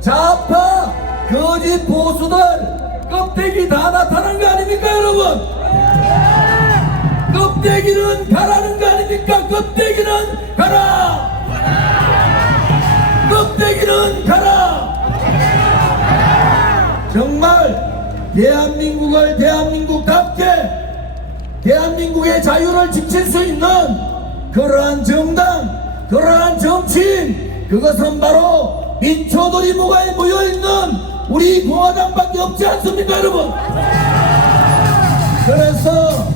좌파 거짓 보수들 껍데기 다 나타난 거 아닙니까 여러분? 껍데기는 가라는 거 아닙니까? 껍데기는 가라! 껍데기는 가라! 정말 대한민국을 대한민국답게 대한민국의 자유를 지킬 수 있는 그러한 정당 그러한 정치인 그것은 바로 민초들이 모가에 모여있는 우리 공화당밖에 없지 않습니까 여러분 그래서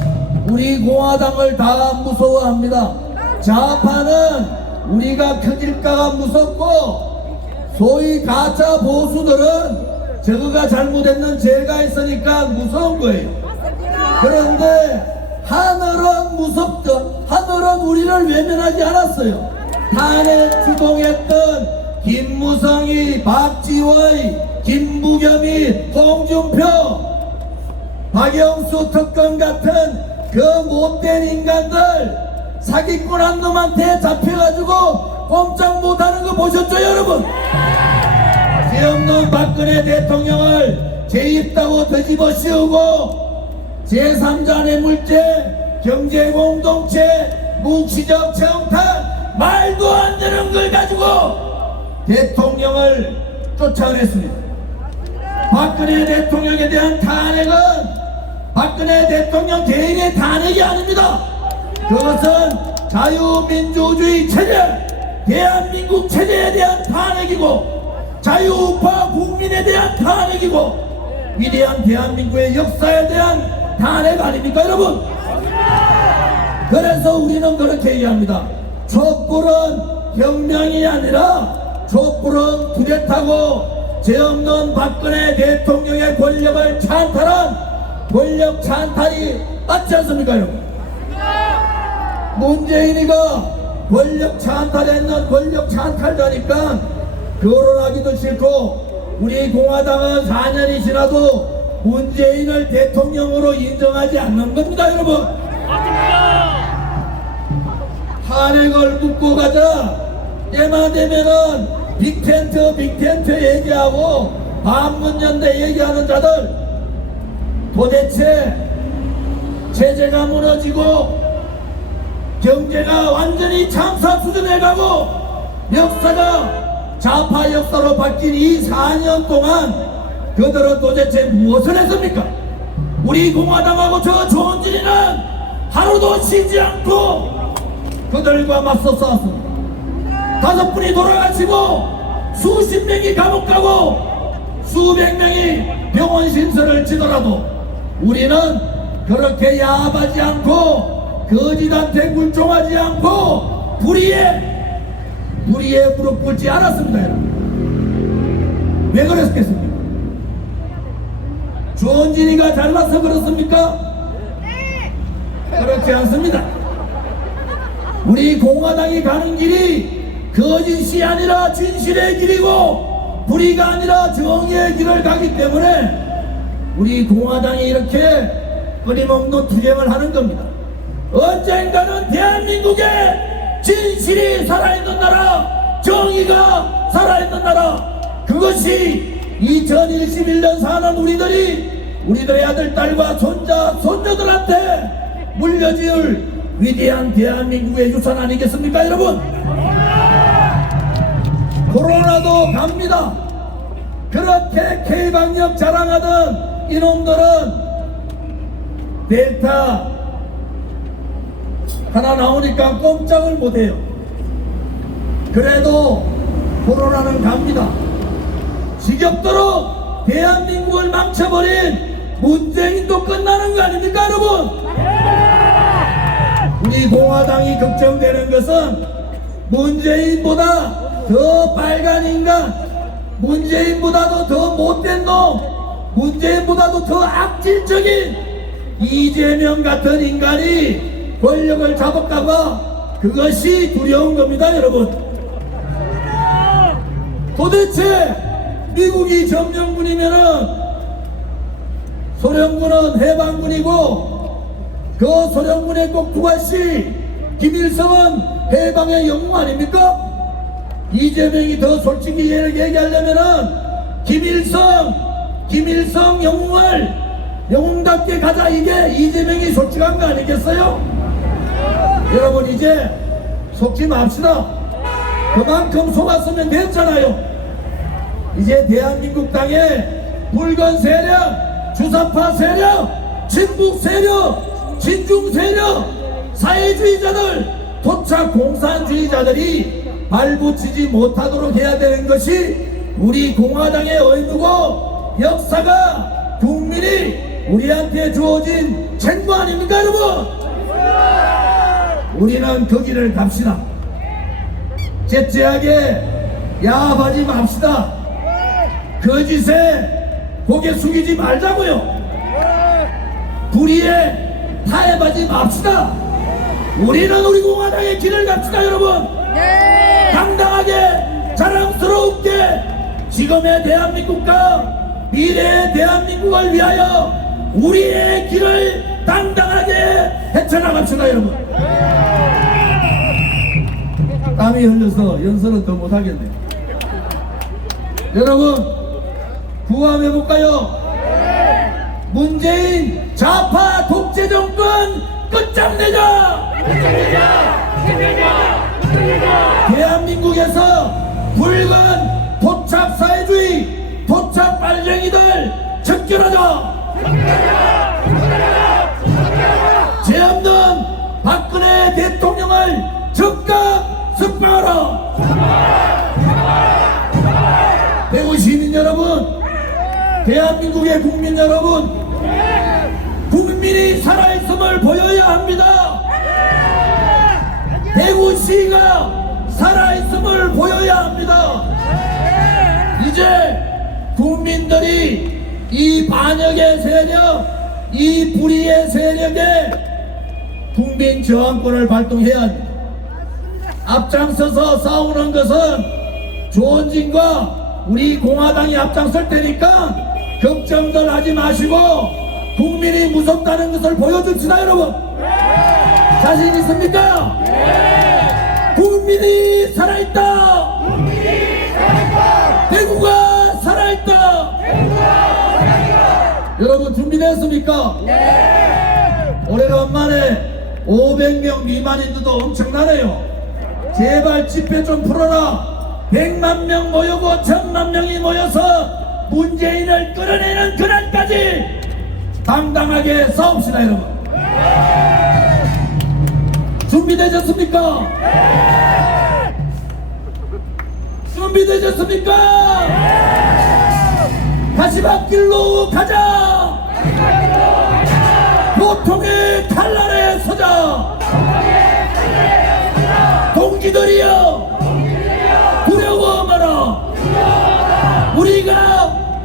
우리 공화당을 다 무서워합니다 좌파는 우리가 커질까가 무섭고 소위 가짜 보수들은 저거가 잘못했는 죄가 있으니까 무서운 거예요 그런데 하늘은 무섭죠. 하늘은 우리를 외면하지 않았어요. 탄핵 주동했던 김무성이, 박지원, 김부겸이, 홍준표, 박영수 특검 같은 그 못된 인간들 사기꾼 한 놈한테 잡혀가지고 꼼짝 못하는 거 보셨죠 여러분? 지엄놈 박근혜 대통령을 죄입다고 뒤집어 씌우고 제3자 뇌물죄, 경제공동체, 묵시적 청탁 말도 안 되는 걸 가지고 대통령을 쫓아냈습니다. 박근혜 대통령에 대한 탄핵은 박근혜 대통령 개인의 탄핵이 아닙니다. 그것은 자유민주주의 체제, 대한민국 체제에 대한 탄핵이고 자유우파 국민에 대한 탄핵이고 위대한 대한민국의 역사에 대한 탄핵 아닙니까 여러분? 그래서 우리는 그렇게 얘기합니다. 촛불은 혁명이 아니라 촛불은 부대타고 죄 없는 박근혜 대통령의 권력을 찬탈한 권력 찬탈이 맞지 않습니까 여러분? 문재인이가 권력 찬탈했는 권력 찬탈자니까 거론하기도 싫고 우리 공화당은 4년이 지나도 문재인을 대통령으로 인정하지 않는 겁니다 여러분 탄핵을 묻고 가자 때만 되면은 빅텐트 빅텐트 얘기하고 반문연대 얘기하는 자들 도대체 체제가 무너지고 경제가 완전히 참사 수준에 가고 역사가 좌파 역사로 바뀐 이 4년 동안 그들은 도대체 무엇을 했습니까? 우리 공화당하고 저 조원진이는 하루도 쉬지 않고 그들과 맞서 싸웠습니다. 다섯 분이 돌아가시고 수십 명이 감옥 가고 수백 명이 병원 신설을 치더라도 우리는 그렇게 야합하지 않고 거짓한테 굴종하지 않고 불의에 불의에 무릎 꿇지 않았습니다 여러분. 왜 그랬겠습니까? 주원진이가 잘나서 그렇습니까? 그렇지 않습니다 우리 공화당이 가는 길이 거짓이 아니라 진실의 길이고 불의가 아니라 정의의 길을 가기 때문에 우리 공화당이 이렇게 끊임없는 투쟁을 하는 겁니다. 언젠가는 대한민국에 진실이 살아있는 나라, 정의가 살아있는 나라, 그것이 2021년 사는 우리들이 우리들의 아들, 딸과 손자, 손녀들한테 물려줄 위대한 대한민국의 유산 아니겠습니까, 여러분? 코로나도 갑니다. 그렇게 K방역 자랑하던 이놈들은 델타 하나 나오니까 꼼짝을 못해요. 그래도 코로나는 갑니다. 지겹도록 대한민국을 망쳐버린 문재인도 끝나는 거 아닙니까, 여러분? 우리 공화당이 걱정되는 것은 문재인보다 더 빨간 인간, 문재인보다도 더 못된 놈, 문재인보다도 더 악질적인 이재명 같은 인간이 권력을 잡을까봐 그것이 두려운 겁니다, 여러분. 도대체 미국이 점령군이면은 소련군은 해방군이고 그 소련군의 꼭두가씨 김일성은 해방의 영웅 아닙니까? 이재명이 더 솔직히 얘기하려면은 김일성, 김일성 영웅을 영웅답게 가자 이게 이재명이 솔직한 거 아니겠어요? 여러분 이제 속지 맙시다. 그만큼 속았으면 됐잖아요. 이제 대한민국 땅에 붉은 세력, 주사파 세력, 친북 세력, 친중 세력, 사회주의자들, 토착 공산주의자들이 발붙이지 못하도록 해야 되는 것이 우리 공화당의 의무고 역사가 국민이 우리한테 주어진 책무 아닙니까 여러분? 우리는 그 길을 갑시다. 째째하게 야합하지 맙시다. 거짓에 고개 숙이지 말자고요. 불의에 타협하지 맙시다. 우리는 우리 공화당의 길을 갑시다, 여러분. 지금의 대한민국과 미래의 대한민국을 위하여 우리의 길을 당당하게 헤쳐나갑시다, 여러분. 땀이 흘려서 연설은 더 못하겠네. 여러분, 구함해볼까요? 문재인 좌파 독재 정권 끝장내자! 대한민국에서 붉은 토착 사회주의, 토착 빨갱이들 척결하자! 죄 없는 박근혜 대통령을 즉각 석방하라! 대구 시민 여러분, 대한민국의 국민 여러분, 국민이 살아있음을 보여야 합니다. 대구시가 살아있음을 보여야 합니다. 국민들이 이 반역의 세력, 이 불의의 세력에 국민 저항권을 발동해야 합니다. 앞장서서 싸우는 것은 조원진과 우리 공화당이 앞장설 테니까 걱정들 하지 마시고 국민이 무섭다는 것을 보여줍시다 여러분 자신 있습니까? 국민이 살아있다 대구가 살아있다 여러분 준비됐습니까? 오래간만에 500명 미만인데도 엄청나네요. 제발 집회 좀 풀어라. 100만 명 모이고 천만 명이 모여서 문재인을 끌어내는 그날까지 당당하게 싸웁시다 여러분. 준비되셨습니까? 준비되셨습니까? 가시밭길로 가자. 고통의 칼날에 서자. 동지들이여 두려워 마라. 우리가